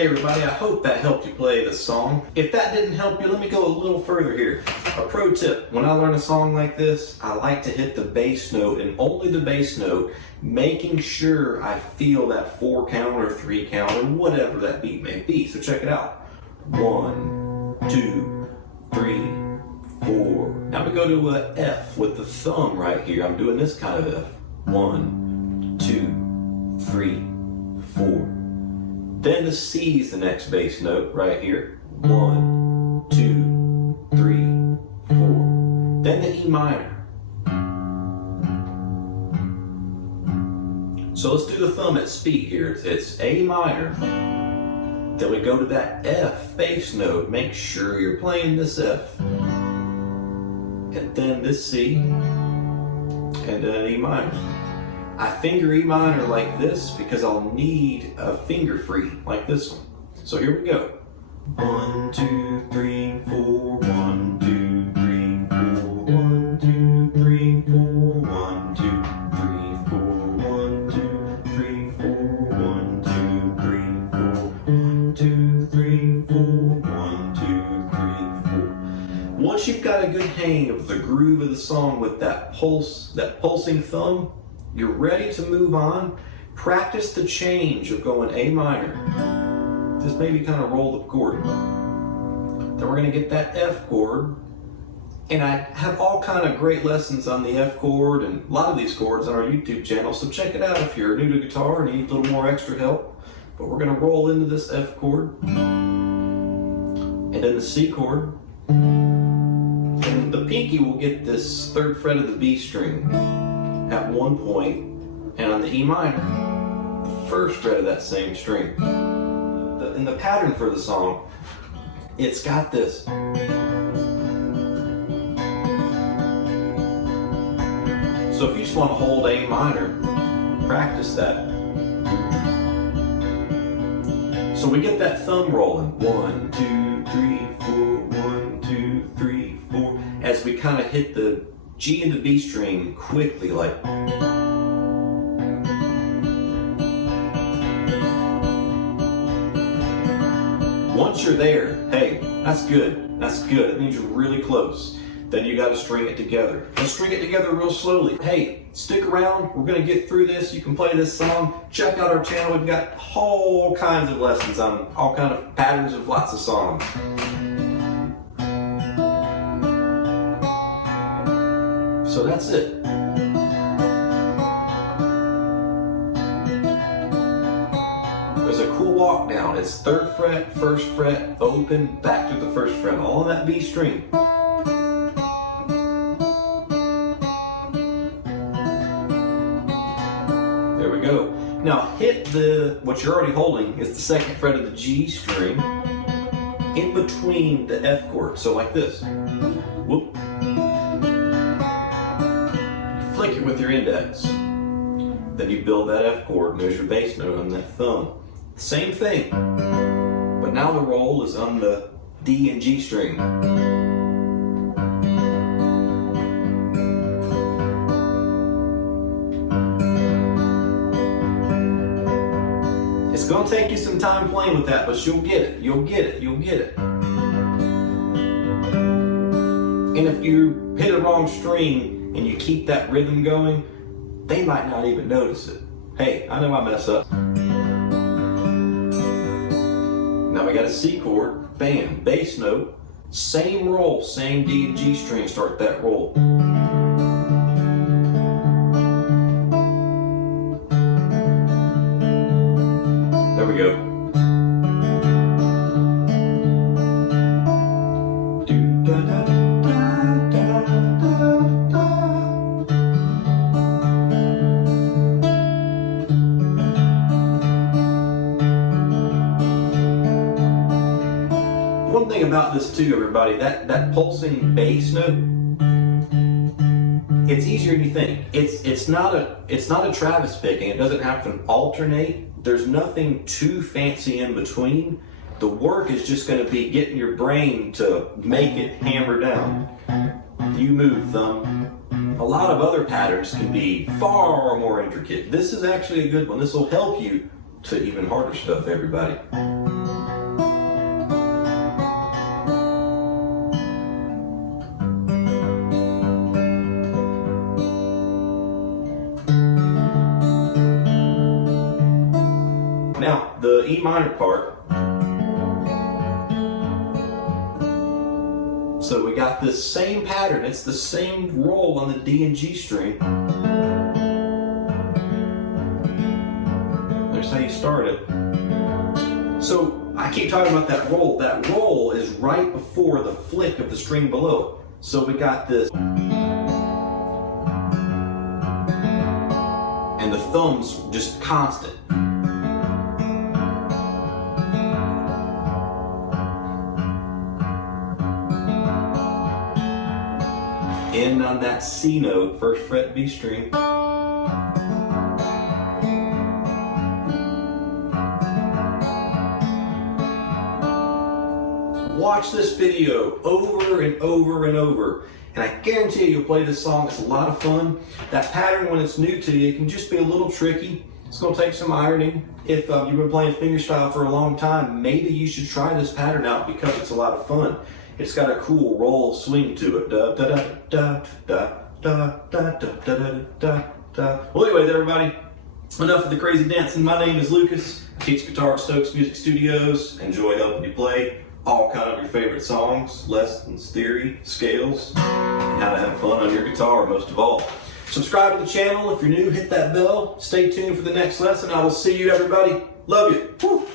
Hey everybody, I hope that helped you play the song. If that didn't help you, let me go a little further here. A pro tip, when I learn a song like this, I like to hit the bass note and only the bass note, making sure I feel that 4 count or 3 count or whatever that beat may be. So check it out. 1, 2, 3, 4. Now we go to a F with the thumb right here. I'm doing this kind of F. 1, 2, 3, 4. Then the C is the next bass note right here. 1, 2, 3, 4. Then the E minor. So let's do the thumb at speed here. It's A minor. Then we go to that F bass note. Make sure you're playing this F. And then this C. And then E minor. I finger E minor like this because I'll need a finger free like this one. So here we go. 1, 2, 3, 4, 1, 2, 3, 4, 1, 2, 3, 4, 1, 2, 3, 4, 1, 2, 3, 4, 1, 2, 3, 4, 1, 2, 3, 4, 1, 2, 3, 4. Once you've got a good hang of the groove of the song with that pulsing thumb, you're ready to move on. Practice the change of going A minor. Just maybe kind of roll the chord. Then we're going to get that F chord. And I have all kind of great lessons on the F chord and a lot of these chords on our YouTube channel. So check it out if you're new to guitar and need a little more extra help. But we're going to roll into this F chord. And then the C chord. And the pinky will get this 3rd fret of the B string at one point, and on the E minor, the 1st fret of that same string. In the pattern for the song, it's got this. So if you just want to hold A minor, practice that. So we get that thumb rolling. 1, 2, 3, 4, 1, 2, 3, 4, as we kind of hit the G and the B string quickly, like. Once you're there, hey, that's good. That's good. It means you're really close. Then you got to string it together. Let's string it together real slowly. Hey, stick around. We're going to get through this. You can play this song. Check out our channel. We've got all kinds of lessons on all kinds of patterns of lots of songs. So that's it. There's a cool walk down. It's 3rd fret, 1st fret, open, back to the 1st fret, all on that B string. There we go. Now hit what you're already holding is the 2nd fret of the G string in between the F chord. So like this. Whoop. Flick it with your index. Then you build that F chord, and there's your bass note on that thumb. Same thing, but now the roll is on the D and G string. It's going to take you some time playing with that, but you'll get it, you'll get it, you'll get it. And if you hit a wrong string, and you keep that rhythm going, they might not even notice it. Hey, I know I mess up. Now we got a C chord, bam, bass note, same roll, same D and G string, start that roll. There we go. One thing about this too, everybody, that pulsing bass note, it's easier than you think. It's not a Travis picking. It doesn't have to alternate. There's nothing too fancy in between. The work is just going to be getting your brain to make it hammer down. You move thumb. A lot of other patterns can be far more intricate. This is actually a good one. This will help you to even harder stuff, everybody. the E minor part. So we got this same pattern. It's the same roll on the D and G string. There's how you start it. So I keep talking about that roll. That roll is right before the flick of the string below it. So we got this. And the thumb's just constant. End on that C note, first fret B string. Watch this video over and over and over, and I guarantee you'll play this song. It's a lot of fun. That pattern, when it's new to you, it can just be a little tricky. It's going to take some ironing. If you've been playing fingerstyle for a long time, maybe you should try this pattern out because it's a lot of fun. It's got a cool roll swing to it. Da, da, da, da, da, da, da, da, da, da, da. Well, anyways, everybody, enough of the crazy dancing. My name is Lucas. I teach guitar at Stokes Music Studios. Enjoy helping you play all kind of your favorite songs, lessons, theory, scales, and how to have fun on your guitar most of all. Subscribe to the channel if you're new. Hit that bell. Stay tuned for the next lesson. I will see you, everybody. Love you. Woo.